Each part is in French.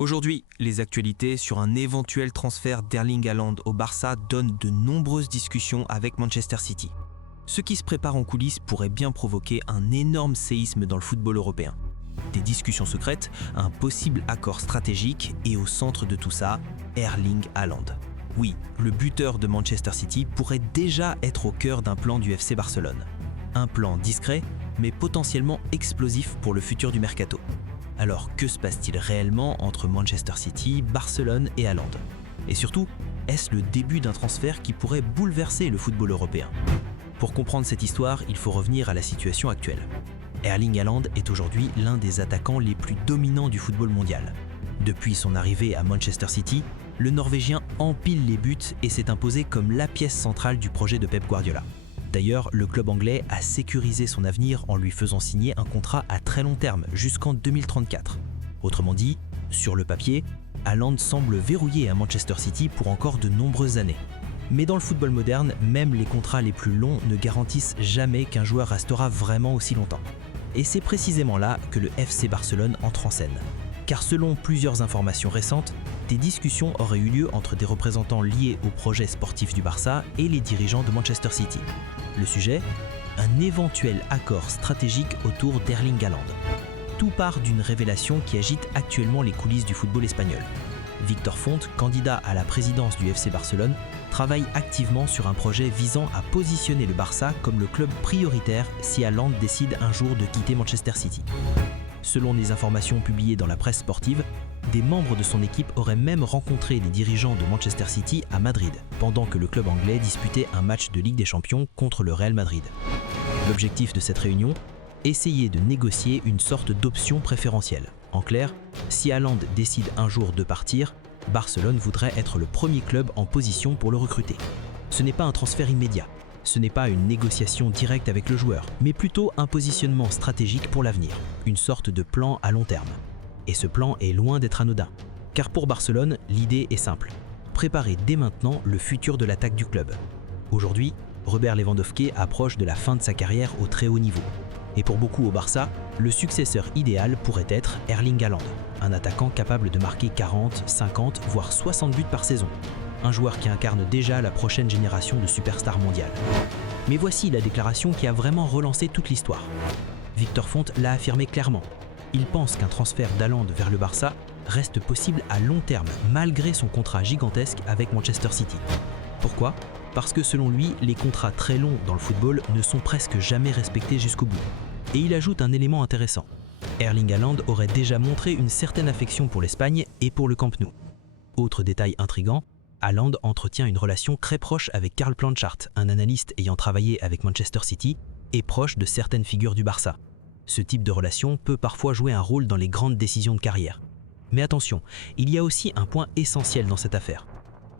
Aujourd'hui, les actualités sur un éventuel transfert d'Erling Haaland au Barça donnent de nombreuses discussions avec Manchester City. Ce qui se prépare en coulisses pourrait bien provoquer un énorme séisme dans le football européen. Des discussions secrètes, un possible accord stratégique et au centre de tout ça, Erling Haaland. Oui, le buteur de Manchester City pourrait déjà être au cœur d'un plan du FC Barcelone. Un plan discret, mais potentiellement explosif pour le futur du mercato. Alors que se passe-t-il réellement entre Manchester City, Barcelone et Haaland? Et surtout, est-ce le début d'un transfert qui pourrait bouleverser le football européen? Pour comprendre cette histoire, il faut revenir à la situation actuelle. Erling Haaland est aujourd'hui l'un des attaquants les plus dominants du football mondial. Depuis son arrivée à Manchester City, le Norvégien empile les buts et s'est imposé comme la pièce centrale du projet de Pep Guardiola. D'ailleurs, le club anglais a sécurisé son avenir en lui faisant signer un contrat à très long terme, jusqu'en 2034. Autrement dit, sur le papier, Haaland semble verrouillé à Manchester City pour encore de nombreuses années. Mais dans le football moderne, même les contrats les plus longs ne garantissent jamais qu'un joueur restera vraiment aussi longtemps. Et c'est précisément là que le FC Barcelone entre en scène. Car selon plusieurs informations récentes, des discussions auraient eu lieu entre des représentants liés au projet sportif du Barça et les dirigeants de Manchester City. Le sujet ? Un éventuel accord stratégique autour d'Erling Haaland. Tout part d'une révélation qui agite actuellement les coulisses du football espagnol. Victor Font, candidat à la présidence du FC Barcelone, travaille activement sur un projet visant à positionner le Barça comme le club prioritaire si Haaland décide un jour de quitter Manchester City. Selon les informations publiées dans la presse sportive, des membres de son équipe auraient même rencontré des dirigeants de Manchester City à Madrid, pendant que le club anglais disputait un match de Ligue des Champions contre le Real Madrid. L'objectif de cette réunion ? Essayer de négocier une sorte d'option préférentielle. En clair, si Haaland décide un jour de partir, Barcelone voudrait être le premier club en position pour le recruter. Ce n'est pas un transfert immédiat, ce n'est pas une négociation directe avec le joueur, mais plutôt un positionnement stratégique pour l'avenir, une sorte de plan à long terme. Et ce plan est loin d'être anodin. Car pour Barcelone, l'idée est simple. Préparer dès maintenant le futur de l'attaque du club. Aujourd'hui, Robert Lewandowski approche de la fin de sa carrière au très haut niveau. Et pour beaucoup au Barça, le successeur idéal pourrait être Erling Haaland, un attaquant capable de marquer 40, 50, voire 60 buts par saison. Un joueur qui incarne déjà la prochaine génération de superstars mondiales. Mais voici la déclaration qui a vraiment relancé toute l'histoire. Victor Font l'a affirmé clairement. Il pense qu'un transfert d'Haaland vers le Barça reste possible à long terme, malgré son contrat gigantesque avec Manchester City. Pourquoi ? Parce que selon lui, les contrats très longs dans le football ne sont presque jamais respectés jusqu'au bout. Et il ajoute un élément intéressant. Erling Haaland aurait déjà montré une certaine affection pour l'Espagne et pour le Camp Nou. Autre détail intrigant, Haaland entretient une relation très proche avec Karl Planchart, un analyste ayant travaillé avec Manchester City et proche de certaines figures du Barça. Ce type de relation peut parfois jouer un rôle dans les grandes décisions de carrière. Mais attention, il y a aussi un point essentiel dans cette affaire.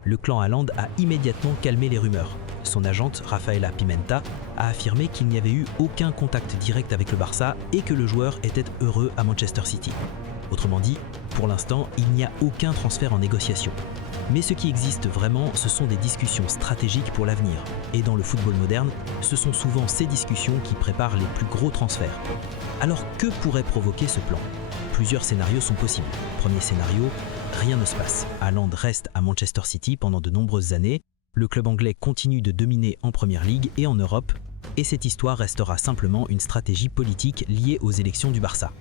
Le clan Haaland a immédiatement calmé les rumeurs. Son agente, Rafaela Pimenta, a affirmé qu'il n'y avait eu aucun contact direct avec le Barça et que le joueur était heureux à Manchester City. Autrement dit, pour l'instant, il n'y a aucun transfert en négociation. Mais ce qui existe vraiment, ce sont des discussions stratégiques pour l'avenir. Et dans le football moderne, ce sont souvent ces discussions qui préparent les plus gros transferts. Alors que pourrait provoquer ce plan ? Plusieurs scénarios sont possibles. Premier scénario, rien ne se passe. Haaland reste à Manchester City pendant de nombreuses années, le club anglais continue de dominer en Première Ligue et en Europe, et cette histoire restera simplement une stratégie politique liée aux élections du Barça.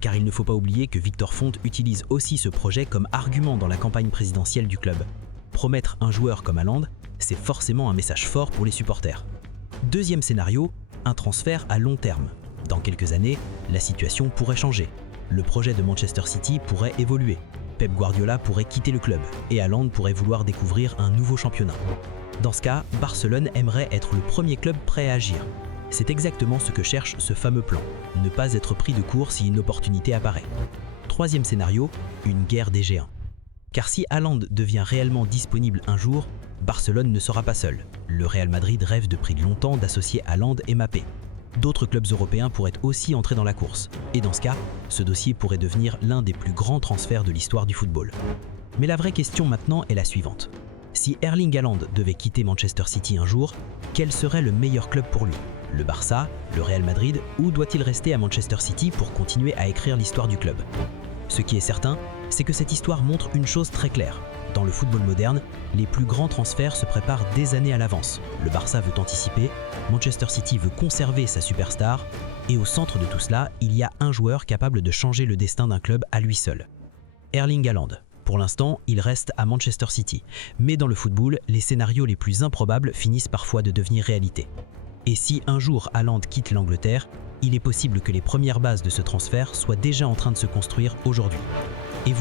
Car il ne faut pas oublier que Victor Font utilise aussi ce projet comme argument dans la campagne présidentielle du club. Promettre un joueur comme Haaland, c'est forcément un message fort pour les supporters. Deuxième scénario, un transfert à long terme. Dans quelques années, la situation pourrait changer. Le projet de Manchester City pourrait évoluer. Pep Guardiola pourrait quitter le club et Haaland pourrait vouloir découvrir un nouveau championnat. Dans ce cas, Barcelone aimerait être le premier club prêt à agir. C'est exactement ce que cherche ce fameux plan, ne pas être pris de court si une opportunité apparaît. Troisième scénario, une guerre des géants. Car si Haaland devient réellement disponible un jour, Barcelone ne sera pas seul. Le Real Madrid rêve depuis longtemps d'associer Haaland et Mbappé. D'autres clubs européens pourraient aussi entrer dans la course. Et dans ce cas, ce dossier pourrait devenir l'un des plus grands transferts de l'histoire du football. Mais la vraie question maintenant est la suivante. Si Erling Haaland devait quitter Manchester City un jour, quel serait le meilleur club pour lui ? Le Barça, le Real Madrid ou doit-il rester à Manchester City pour continuer à écrire l'histoire du club ? Ce qui est certain, c'est que cette histoire montre une chose très claire. Dans le football moderne, les plus grands transferts se préparent des années à l'avance. Le Barça veut anticiper, Manchester City veut conserver sa superstar, et au centre de tout cela, il y a un joueur capable de changer le destin d'un club à lui seul. Erling Haaland. Pour l'instant, il reste à Manchester City. Mais dans le football, les scénarios les plus improbables finissent parfois de devenir réalité. Et si un jour Haaland quitte l'Angleterre, il est possible que les premières bases de ce transfert soient déjà en train de se construire aujourd'hui. Et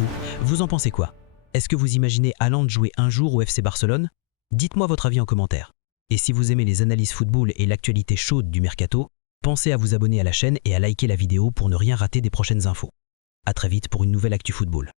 vous en pensez quoi? Est-ce que vous imaginez Haaland jouer un jour au FC Barcelone? Dites-moi votre avis en commentaire. Et si vous aimez les analyses football et l'actualité chaude du mercato, pensez à vous abonner à la chaîne et à liker la vidéo pour ne rien rater des prochaines infos. À très vite pour une nouvelle Actu Football.